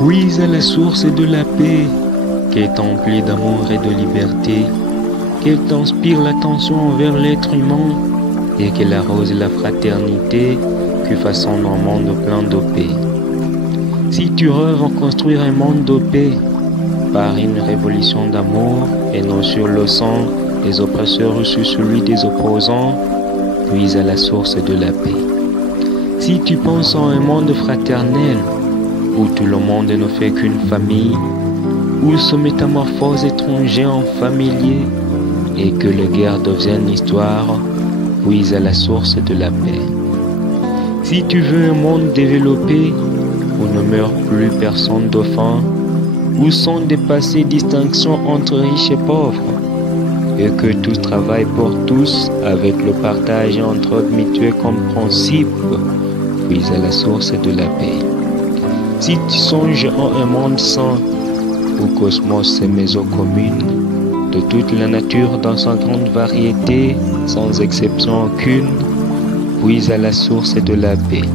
Puise à la source de la paix, qu'elle t'emplit d'amour et de liberté, qu'elle t'inspire l'attention envers l'être humain et qu'elle arrose la fraternité qui façonne un monde plein de paix. Si tu rêves en construire un monde de paix par une révolution d'amour et non sur le sang des oppresseurs ou sur celui des opposants, puise à la source de la paix. Si tu penses en un monde fraternel, où tout le monde ne fait qu'une famille, où se métamorphose étranger en familier, et que les guerres deviennent histoire, puise à la source de la paix. Si tu veux un monde développé, où ne meurt plus personne de faim, où sont dépassées distinctions entre riches et pauvres, et que tous travaillent pour tous avec le partage entre eux mutuel comme principe, puise à la source de la paix. Si tu songes en un monde sain, où cosmos et maison commune, de toute la nature dans sa grande variété, sans exception aucune, puise à la source de la paix.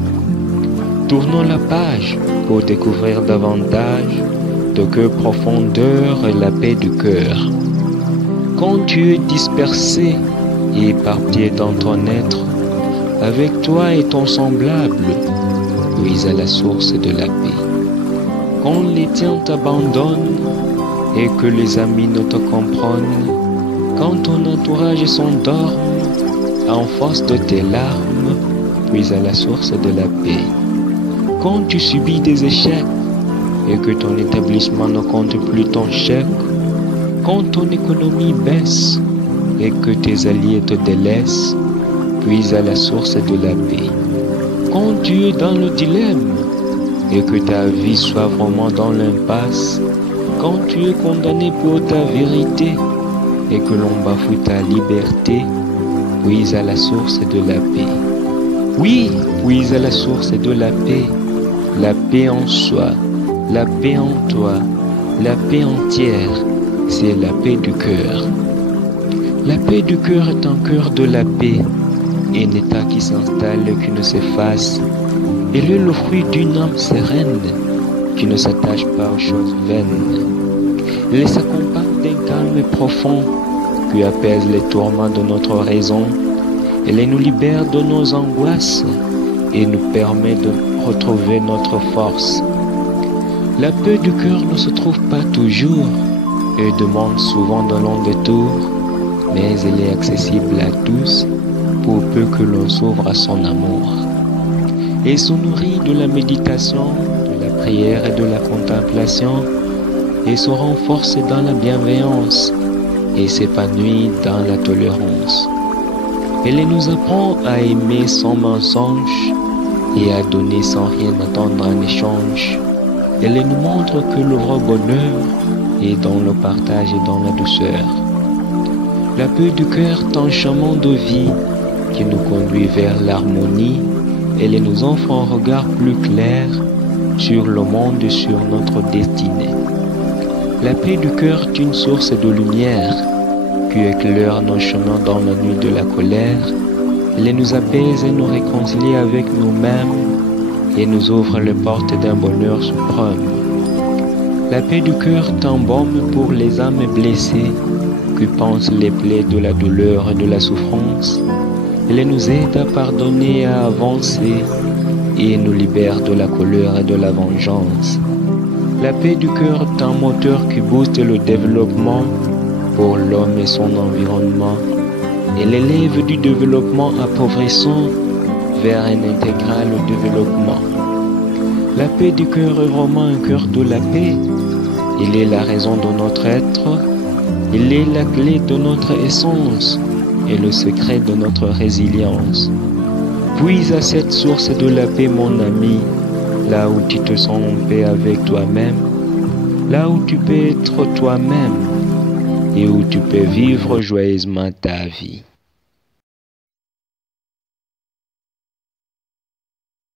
Tournons la page pour découvrir davantage de quelle profondeur est la paix du cœur. Quand tu es dispersé et éparpillé dans ton être, avec toi et ton semblable, puise à la source de la paix. Quand les tiens t'abandonnent et que les amis ne te comprennent, quand ton entourage s'endorme en face de tes larmes, puise à la source de la paix. Quand tu subis des échecs et que ton établissement ne compte plus ton chèque, quand ton économie baisse et que tes alliés te délaissent, puise à la source de la paix. Quand tu es dans le dilemme et que ta vie soit vraiment dans l'impasse, quand tu es condamné pour ta vérité et que l'on bafoue ta liberté, puise à la source de la paix. Oui, puise à la source de la paix en soi, la paix en toi, la paix entière, c'est la paix du cœur. La paix du cœur est un cœur de la paix, un état qui s'installe et qui ne s'efface. Elle est le fruit d'une âme sereine qui ne s'attache pas aux choses vaines. Elle s'accompagne d'un calme profond qui apaise les tourments de notre raison. Elle nous libère de nos angoisses et nous permet de retrouver notre force. La paix du cœur ne se trouve pas toujours et demande souvent de longs détours, mais elle est accessible à tous pour peu que l'on s'ouvre à son amour. Et se nourrit de la méditation, de la prière et de la contemplation, et se renforce dans la bienveillance et s'épanouit dans la tolérance. Elle nous apprend à aimer sans mensonge et à donner sans rien attendre en échange. Elle nous montre que le vrai bonheur est dans le partage et dans la douceur. La paix du cœur est un chemin de vie qui nous conduit vers l'harmonie. Elle nous offre un regard plus clair sur le monde et sur notre destinée. La paix du cœur est une source de lumière qui éclaire nos chemins dans la nuit de la colère. Elle nous apaise et nous réconcilie avec nous-mêmes et nous ouvre les portes d'un bonheur suprême. La paix du cœur est un baume pour les âmes blessées qui pansent les plaies de la douleur et de la souffrance. Elle nous aide à pardonner et à avancer et nous libère de la colère et de la vengeance. La paix du cœur est un moteur qui booste le développement pour l'homme et son environnement. Elle élève du développement appauvrissant vers un intégral développement. La paix du cœur est vraiment un cœur de la paix. Il est la raison de notre être. Il est la clé de notre essence et le secret de notre résilience. Puise à cette source de la paix, mon ami, là où tu te sens en paix avec toi-même, là où tu peux être toi-même et où tu peux vivre joyeusement ta vie.